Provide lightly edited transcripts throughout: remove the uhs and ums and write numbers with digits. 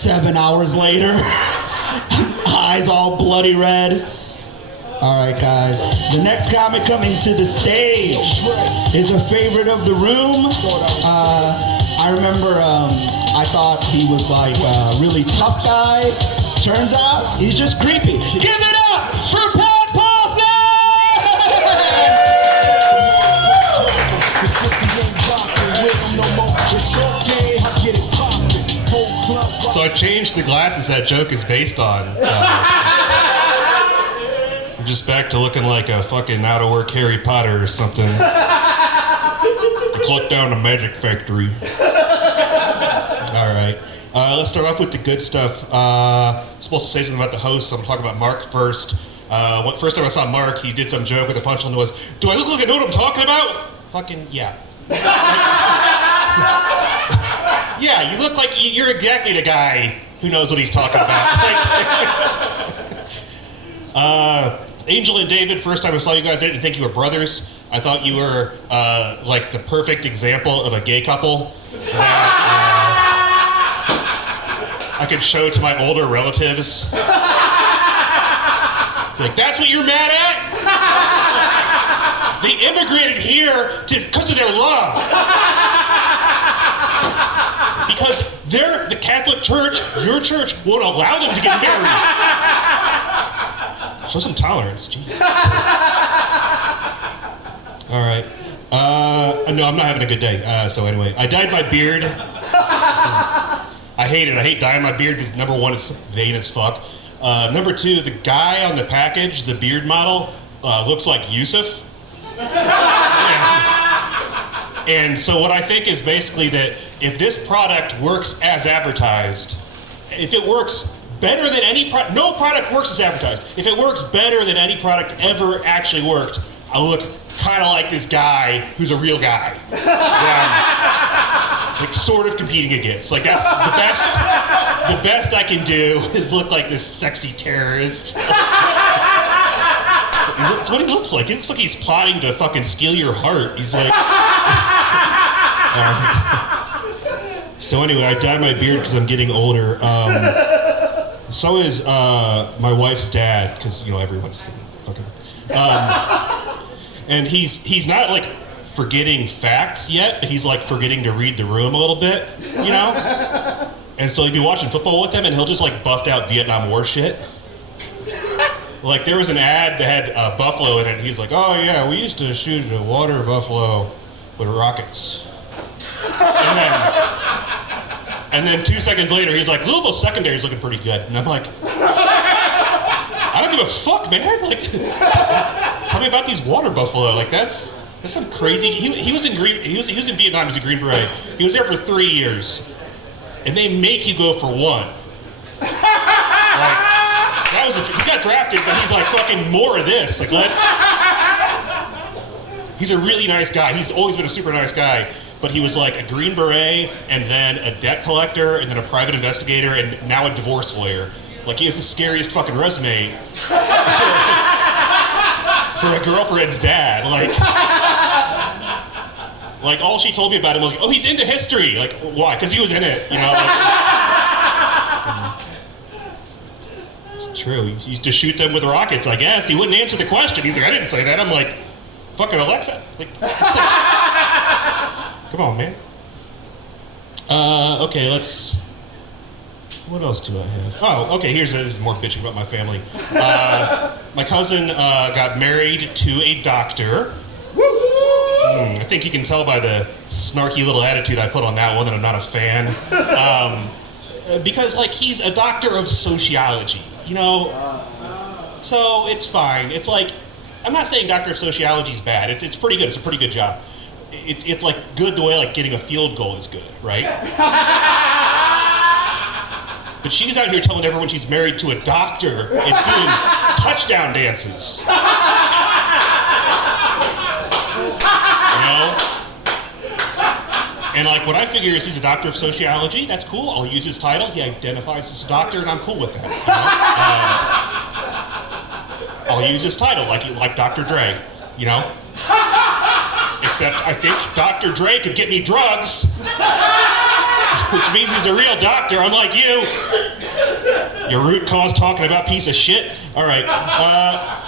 7 hours later. Eyes all bloody red. All right, guys. The next comic coming to the stage is a favorite of the room. I remember I thought he was like a really tough guy. Turns out he's just creepy. Give it up for Pat Paulson! So I changed the glasses that joke is based on. So I'm just back to looking like a fucking out-of-work Harry Potter or something. Cluck down the magic factory. All right. Let's start off with the good stuff. Supposed to say something about the host, so I'm talking about Mark first. First time I saw Mark, he did some joke with the punchline was, "Do I look like I know what I'm talking about?" Fucking yeah. Yeah, you look like you're exactly the guy who knows what he's talking about. Angel and David, first time I saw you guys, I didn't think you were brothers. I thought you were like the perfect example of a gay couple that I could show to my older relatives. Like, that's what you're mad at? They immigrated here because of their love. Because they're the Catholic Church, your church won't allow them to get married. Show some tolerance, jeez. All right. No, I'm not having a good day. So anyway, I dyed my beard. I hate it. I hate dyeing my beard because number one, it's vain as fuck. Number two, the guy on the package, the beard model, looks like Yusuf. And so what I think is basically that if this product works as advertised, if it works better than any product, no product works as advertised. If it works better than any product ever actually worked, I look kind of like this guy who's a real guy. Like sort of competing against. Like that's the best I can do is look like this sexy terrorist. That's what he looks like. He looks like he's plotting to fucking steal your heart. He's like... So anyway, I dye my beard because I'm getting older. So is my wife's dad, because, you know, everyone's getting fucking... and he's not, like, forgetting facts yet, but he's, like, forgetting to read the room a little bit, you know? And so he'd be watching football with him, and he'll just, like, bust out Vietnam War shit. Like, there was an ad that had buffalo in it, and he's like, "Oh, yeah, we used to shoot a water buffalo with rockets." And then 2 seconds later, he's like, "Louisville secondary's looking pretty good." And I'm like, I don't give a fuck, man. Like, tell me about these water buffalo. Like, that's some crazy... He was in Vietnam, he was a Green Beret. He was there for 3 years. And they make you go for one. Like, he got drafted, but he's like, fucking more of this. Like, he's a really nice guy. He's always been a super nice guy. But he was like a Green Beret, and then a debt collector, and then a private investigator, and now a divorce lawyer. Like, he has the scariest fucking resume for a girlfriend's dad. Like, all she told me about him was like, "Oh, he's into history." Like, why? Because he was in it, you know? Like, it's true. He used to shoot them with rockets, I guess. He wouldn't answer the question. He's like, "I didn't say that." I'm like, fucking Alexa. Like, come on, man. Okay, what else do I have? Oh, okay, this is more bitching about my family. My cousin got married to a doctor. I think you can tell by the snarky little attitude I put on that one that I'm not a fan. Because, like, he's a doctor of sociology, you know? So it's fine. It's like, I'm not saying doctor of sociology is bad. It's pretty good. It's a pretty good job. It's like good the way like getting a field goal is good, right? But she's out here telling everyone she's married to a doctor and doing touchdown dances. You know? And like what I figure is he's a doctor of sociology. That's cool. I'll use his title. He identifies as a doctor, and I'm cool with that. You know? I'll use his title, like Dr. Dre. You know? Except I think Dr. Dre could get me drugs. which means he's a real doctor, unlike you. Your root cause talking about piece of shit. All right,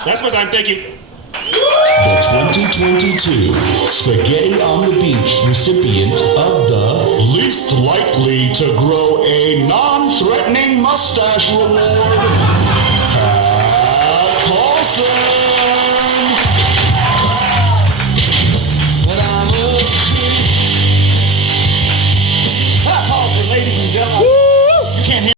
that's my time. Thank you. The 2022 Spaghetti on the Beach recipient of the least likely to grow a non-threatening mustache reward, Pat Paulson.